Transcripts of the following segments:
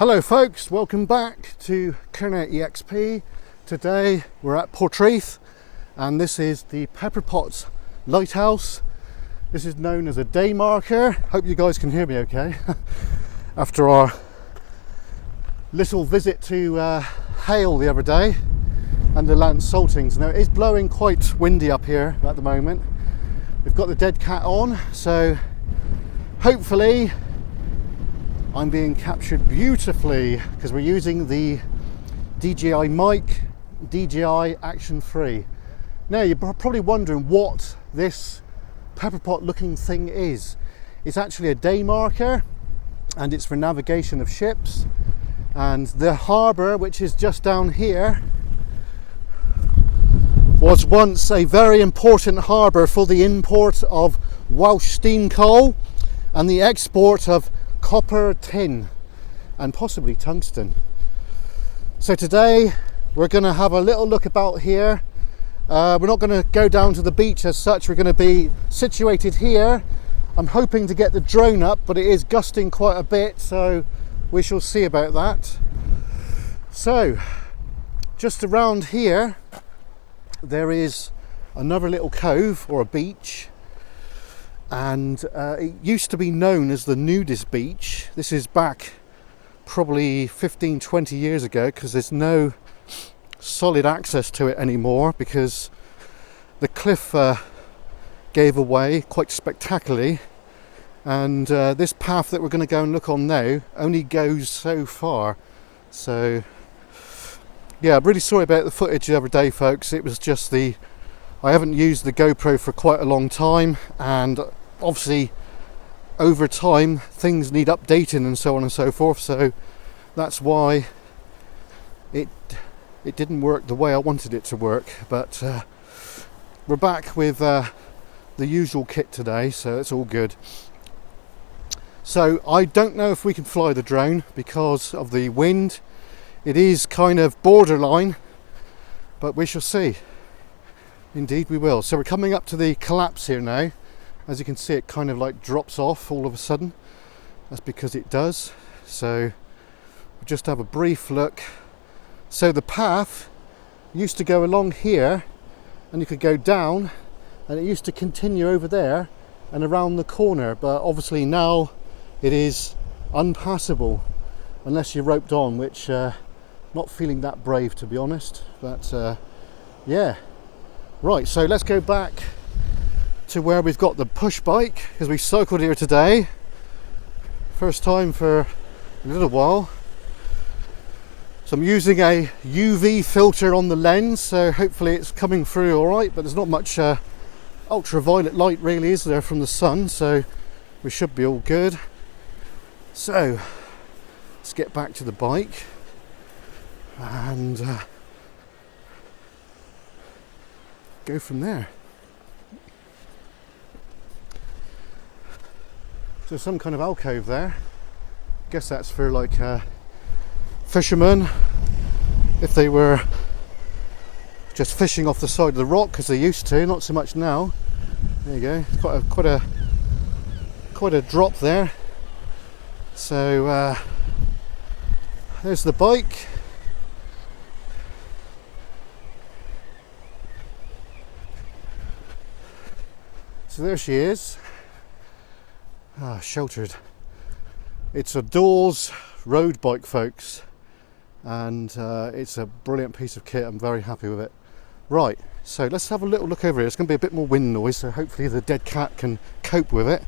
Hello folks, welcome back to KERNOW EXP. Today we're at PORTREATH and this is the Pepper Potts Lighthouse. This is known as a day marker. Hope you guys can hear me okay after our little visit to Hale the other day and the land saltings. Now it is blowing quite windy up here at the moment. We've got the dead cat on, so hopefully I'm being captured beautifully because we're using the DJI mic, DJI Action 3. Now you're probably wondering what this pepper pot looking thing is. It's actually a day marker and it's for navigation of ships, and the harbour, which is just down here, was once a very important harbour for the import of Welsh steam coal and the export of copper, tin and possibly tungsten. So today we're going to have a little look about here. We're not going to go down to the beach as such. We're going to be situated here. I'm hoping to get the drone up, but it is gusting quite a bit, so we shall see about that. So just around here there is another little cove or a beach, and it used to be known as the nudist beach. This is back probably 15-20 years ago, because there's no solid access to it anymore because the cliff gave away quite spectacularly, and this path that we're going to go and look on now only goes so far. So yeah, I'm really sorry about the footage the other day folks. It was just I haven't used the GoPro for quite a long time, and obviously over time things need updating and so on and so forth, so that's why it didn't work the way I wanted it to work. But we're back with the usual kit today, so it's all good. So I don't know if we can fly the drone because of the wind. It is kind of borderline, but we shall see. Indeed we will. So we're coming up to the collapse here now. As you can see, it kind of like drops off all of a sudden. That's because it does. So we'll just have a brief look. So the path used to go along here and you could go down, and it used to continue over there and around the corner, but obviously now it is unpassable unless you're roped on, which not feeling that brave to be honest. But yeah, right, so let's go back to where we've got the push bike, because we cycled here today, first time for a little while. So I'm using a UV filter on the lens, so hopefully it's coming through all right, but there's not much ultraviolet light really, is there, from the sun, so we should be all good. So let's get back to the bike and go from there. So some kind of alcove there. I guess that's for like fishermen if they were just fishing off the side of the rock, because they used to, not so much now. There you go. It's quite a drop there. So there's the bike. So there she is. Sheltered. It's a Dawes road bike folks, and it's a brilliant piece of kit. I'm very happy with it. Right, so let's have a little look over here. It's going to be a bit more wind noise, so hopefully the dead cat can cope with it.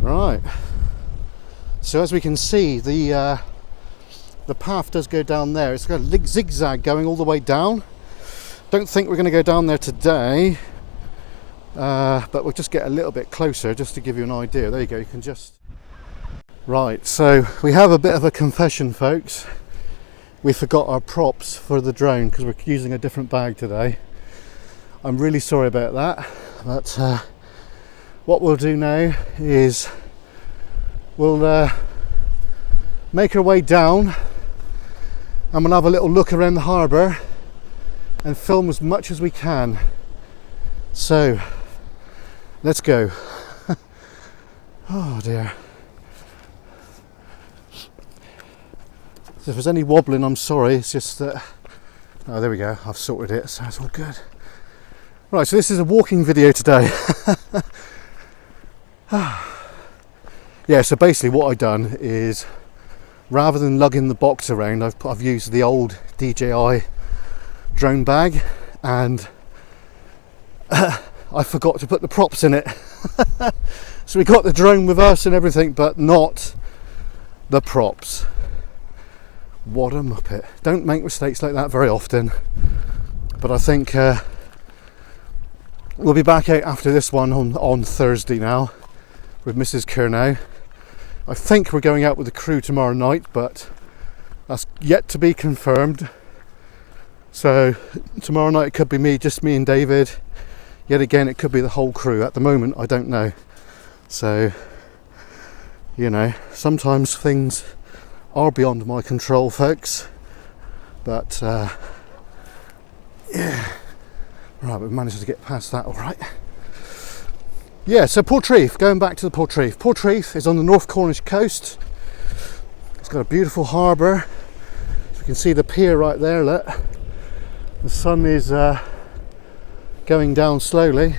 Right, so as we can see, the path does go down there. It's got a zigzag going all the way down. Don't think we're going to go down there today, but we'll just get a little bit closer just to give you an idea. There you go, you can just... Right, so we have a bit of a confession folks. We forgot our props for the drone because we're using a different bag today. I'm really sorry about that, but what we'll do now is we'll make our way down and we'll have a little look around the harbour and film as much as we can. So let's go. Oh dear. So if there's any wobbling, I'm sorry, it's just that, oh there we go, I've sorted it, so it's all good. Right, so this is a walking video today. Yeah, so basically what I've done is, rather than lugging the box around, I've used the old DJI drone bag, and I forgot to put the props in it. So we got the drone with us and everything, but not the props. What a muppet. Don't make mistakes like that very often. But I think we'll be back out after this one on Thursday now with Mrs. KERNOW. I think we're going out with the crew tomorrow night, but that's yet to be confirmed. So tomorrow night it could be just me and David. Yet again, it could be the whole crew. At the moment, I don't know. So, you know, sometimes things are beyond my control, folks. But yeah, right, we've managed to get past that all right. Yeah, so PORTREATH, going back to the PORTREATH. PORTREATH is on the North Cornish Coast. It's got a beautiful harbour. You can see the pier right there, look. The sun is going down slowly.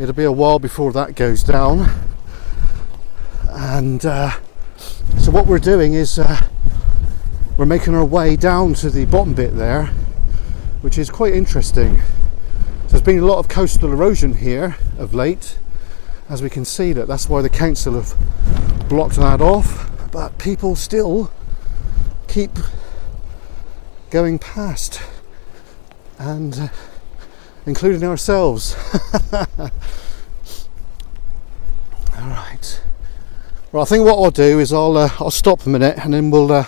It'll be a while before that goes down. And so what we're doing is we're making our way down to the bottom bit there, which is quite interesting. There's been a lot of coastal erosion here of late, as we can see. That's why the council have blocked that off, but people still keep going past, and including ourselves. All right. Well, I think what I'll do is I'll stop a minute, and then we'll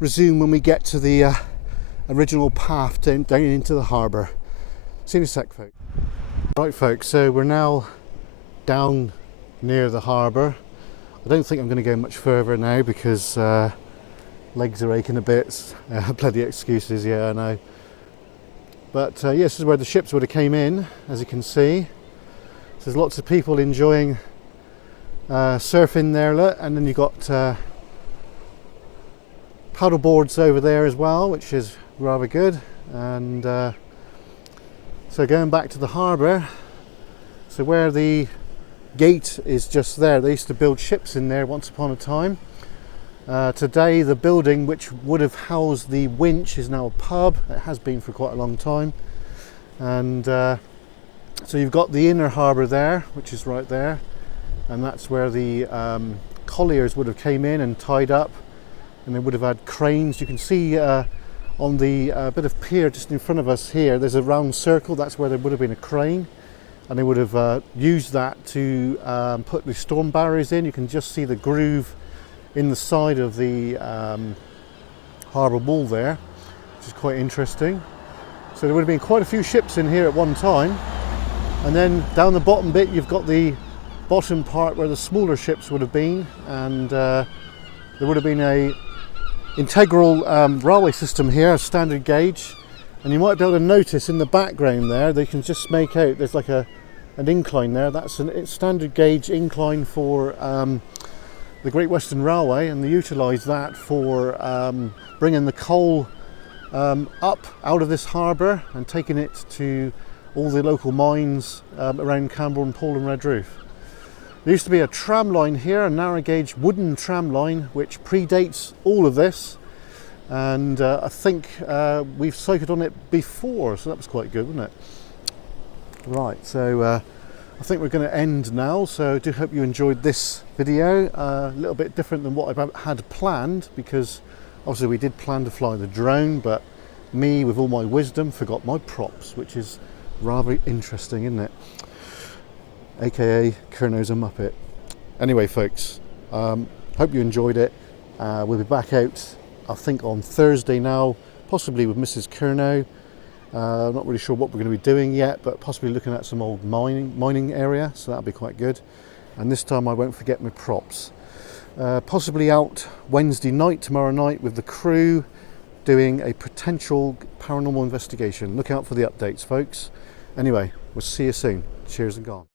resume when we get to the original path down into the harbour. See you in a sec, folks. Right, folks, so we're now down near the harbour. I don't think I'm going to go much further now because legs are aching a bit. Bloody excuses, yeah, I know. But yes, this is where the ships would have came in, as you can see. So there's lots of people enjoying surfing there, look, and then you've got paddle boards over there as well, which is rather good. And so going back to the harbour, so where the gate is just there, they used to build ships in there once upon a time. Today the building which would have housed the winch is now a pub. It has been for quite a long time. And so you've got the inner harbour there, which is right there, and that's where the colliers would have came in and tied up, and they would have had cranes. You can see on the bit of pier just in front of us here, there's a round circle. That's where there would have been a crane, and they would have used that to put the storm barriers in. You can just see the groove in the side of the harbour wall there, which is quite interesting. So there would have been quite a few ships in here at one time, and then down the bottom bit you've got the bottom part where the smaller ships would have been, and there would have been a integral railway system here, a standard gauge, and you might be able to notice in the background there, they can just make out there's like an incline there. That's a standard gauge incline for the Great Western Railway, and they utilise that for bringing the coal up out of this harbour and taking it to all the local mines around Camberwell and Poole and Redroof. There used to be a tram line here, a narrow gauge wooden tram line, which predates all of this, and I think we've cycled on it before, so that was quite good, wasn't it? Right, so I think we're going to end now, so I do hope you enjoyed this video. A little bit different than what I had planned, because obviously we did plan to fly the drone, but me, with all my wisdom, forgot my props, which is rather interesting, isn't it? AKA KERNOW's a Muppet. Anyway, folks, hope you enjoyed it. We'll be back out, I think, on Thursday now, possibly with Mrs. KERNOW. I'm not really sure what we're going to be doing yet, but possibly looking at some old mining area, so that'll be quite good. And this time I won't forget my props. Possibly out Wednesday night, tomorrow night, with the crew doing a potential paranormal investigation. Look out for the updates, folks. Anyway, we'll see you soon. Cheers and gone.